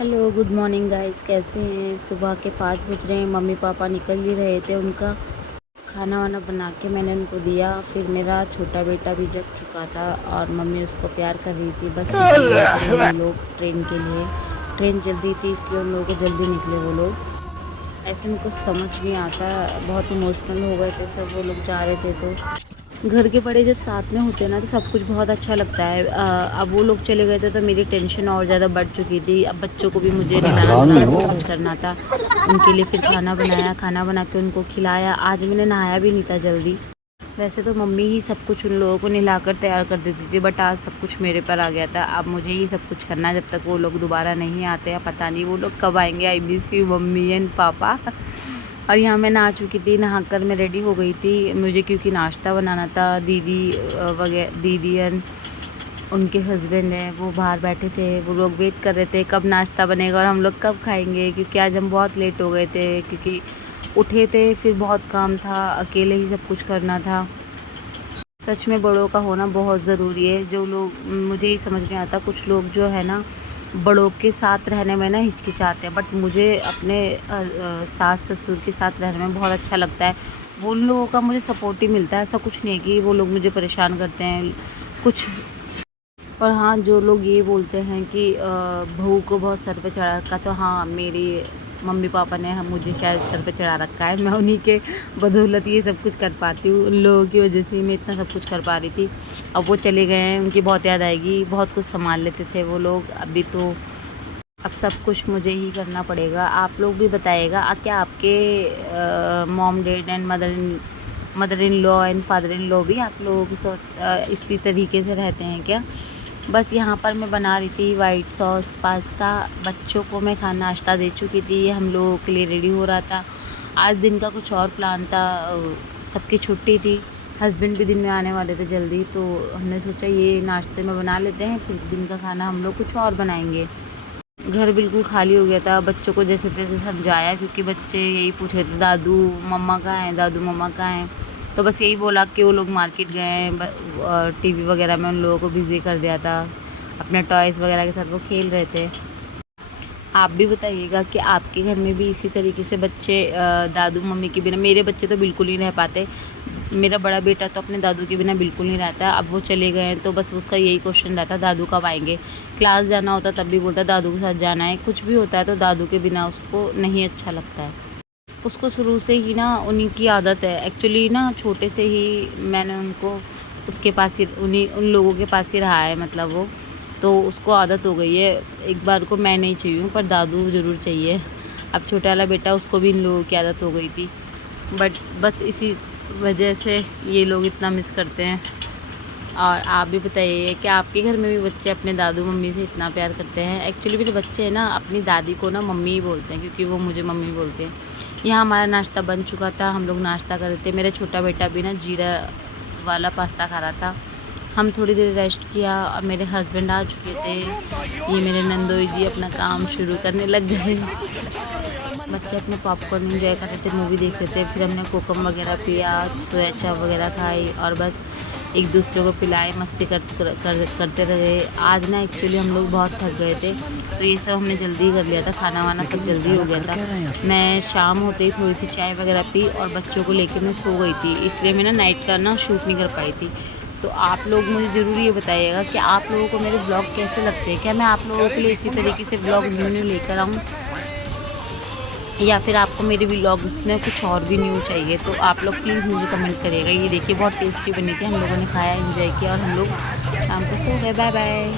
Hello good morning guys, कैसे हैं। सुबह के 5 बज रहे हैं। मम्मी पापा निकल ही रहे थे। उनका खाना वाना बना के मैंने उनको दिया। फिर मेरा छोटा बेटा भी जग चुका था और मम्मी उसको प्यार कर रही थी। बस निकल गए थे हम लोग ट्रेन के लिए। ट्रेन जल्दी थी इसलिए उन लोगों को जल्दी निकले वो लोग। ऐसे में कुछ समझ नहीं आता, बहुत इमोशनल हो गए थे सब वो लोग जा रहे थे। तो घर के बड़े जब साथ में होते हैं ना तो सब कुछ बहुत अच्छा लगता है। अब वो लोग चले गए थे तो मेरी टेंशन और ज़्यादा बढ़ चुकी थी। अब बच्चों को भी मुझे नहलाना धुलाना सब कुछ करना था। उनके लिए फिर खाना बनाया, खाना बना के उनको खिलाया। आज मैंने नहाया भी नहीं था जल्दी। वैसे तो मम्मी ही सब कुछ उन लोगों को नहलाकर तैयार कर देती थी, बट आज सब कुछ मेरे पर आ गया था। अब मुझे ही सब कुछ करना है जब तक वो लोग दोबारा नहीं आते। या पता नहीं वो लोग कब आएंगे। I miss you mummy and पापा। और यहाँ मैं नहा चुकी थी, नहाकर मैं रेडी हो गई थी मुझे, क्योंकि नाश्ता बनाना था। दीदी वगैरह, दीदी एंड उनके हस्बैंड हैं वो बाहर बैठे थे। वो लोग वेट कर रहे थे कब नाश्ता बनेगा और हम लोग कब खाएंगे, क्योंकि आज हम बहुत लेट हो गए थे। क्योंकि उठे थे, फिर बहुत काम था, अकेले ही सब कुछ करना था। सच में बड़ों का होना बहुत ज़रूरी है। जो लोग, मुझे ही समझ नहीं आता, कुछ लोग जो है ना बड़ों के साथ रहने में ना हिचकिचाते हैं, बट मुझे अपने सास ससुर के साथ रहने में बहुत अच्छा लगता है। वो उन लोगों का मुझे सपोर्ट ही मिलता है। ऐसा कुछ नहीं है कि वो लोग मुझे परेशान करते हैं कुछ। और हाँ, जो लोग ये बोलते हैं कि बहू को बहुत सर पे चढ़ा रखा, तो हाँ, मेरी मम्मी पापा ने हम मुझे शायद सर पे चढ़ा रखा है। मैं उन्हीं के बदौलत ये सब कुछ कर पाती हूँ। उन लोगों की वजह से ही मैं इतना सब कुछ कर पा रही थी। अब वो चले गए हैं, उनकी बहुत याद आएगी। बहुत कुछ संभाल लेते थे वो लोग, अभी तो अब सब कुछ मुझे ही करना पड़ेगा। आप लोग भी बताइएगा, क्या आपके mom dad and mother in law and father in law भी आप लोगों के साथ इसी तरीके से रहते हैं क्या। बस यहाँ पर मैं बना रही थी वाइट सॉस पास्ता। बच्चों को मैं खाना नाश्ता दे चुकी थी, हम लोगों के लिए रेडी हो रहा था। आज दिन का कुछ और प्लान था, सबकी छुट्टी थी, हस्बैंड भी दिन में आने वाले थे जल्दी। तो हमने सोचा ये नाश्ते में बना लेते हैं, फिर दिन का खाना हम लोग कुछ और बनाएंगे। घर बिल्कुल खाली हो गया था। बच्चों को जैसे तैसे समझाया, क्योंकि बच्चे यही पूछ रहे थे दादू मम्मा कहाँ हैं, दादू मम्मा कहाँ हैं। तो बस यही बोला कि वो लोग मार्केट गए हैं और टीवी वगैरह में उन लोगों को बिज़ी कर दिया था। अपने टॉयज़ वगैरह के साथ वो खेल रहे थे। आप भी बताइएगा कि आपके घर में भी इसी तरीके से बच्चे दादू मम्मी के बिना। मेरे बच्चे तो बिल्कुल नहीं रह पाते। मेरा बड़ा बेटा तो अपने दादू के बिना बिल्कुल नहीं रहता। अब वो चले गए हैं तो बस उसका यही क्वेश्चन रहता है दादू कब आएंगे। क्लास जाना होता तब भी बोलता दादू के साथ जाना है। कुछ भी होता है तो दादू के बिना उसको नहीं अच्छा लगता है। उसको शुरू से ही ना उन्हीं की आदत है। एक्चुअली ना छोटे से ही मैंने उनको उसके पास ही, उन्हीं उन लोगों के पास ही रहा है, मतलब वो, तो उसको आदत हो गई है। एक बार को मैं नहीं चाहिए हूँ पर दादू ज़रूर चाहिए। अब छोटा वाला बेटा, उसको भी इन लोगों की आदत हो गई थी, बट बस इसी वजह से ये लोग इतना मिस करते हैं। और आप भी बताइए कि आपके घर में भी बच्चे अपने दादू मम्मी से इतना प्यार करते हैं। एक्चुअली मेरे बच्चे हैं ना अपनी दादी को ना मम्मी ही बोलते हैं, क्योंकि वो मुझे मम्मी बोलते हैं। यहाँ हमारा नाश्ता बन चुका था, हम लोग नाश्ता कर रहे थे। मेरा छोटा बेटा भी ना जीरा वाला पास्ता खा रहा था। हम थोड़ी देर रेस्ट किया और मेरे हस्बैंड आ चुके थे। ये मेरे नंदोई जी अपना काम शुरू करने लग गए। बच्चे अपने पॉपकॉर्न एंजॉय कर रहे थे, मूवी देख रहे थे। फिर हमने कोकम वगैरह पिया, सोया चाप वगैरह खाई और बस एक दूसरे को पिलाए, मस्ती करते रहे। आज ना एक्चुअली हम लोग बहुत थक गए थे, तो ये सब हमने जल्दी कर लिया था। खाना वाना सब जल्दी हो गया था। मैं शाम होते ही थोड़ी सी चाय वगैरह पी और बच्चों को लेकर मैं सो गई थी, इसलिए मैं ना नाइट का ना शूट नहीं कर पाई थी। तो आप लोग मुझे ज़रूर ये बताइएगा कि आप लोगों को मेरे ब्लॉग कैसे लगते हैं। क्या मैं आप लोगों के लिए इसी तरीके से ब्लॉग न्यू लेकर आऊँ, या फिर आपको मेरे व्लॉग्स में कुछ और भी न्यू चाहिए। तो आप लोग प्लीज़ मुझे कमेंट करिएगा। ये देखिए बहुत टेस्टी बनी थी, हम लोगों ने खाया, एंजॉय किया और हम लोग शाम को सो गए। Bye bye.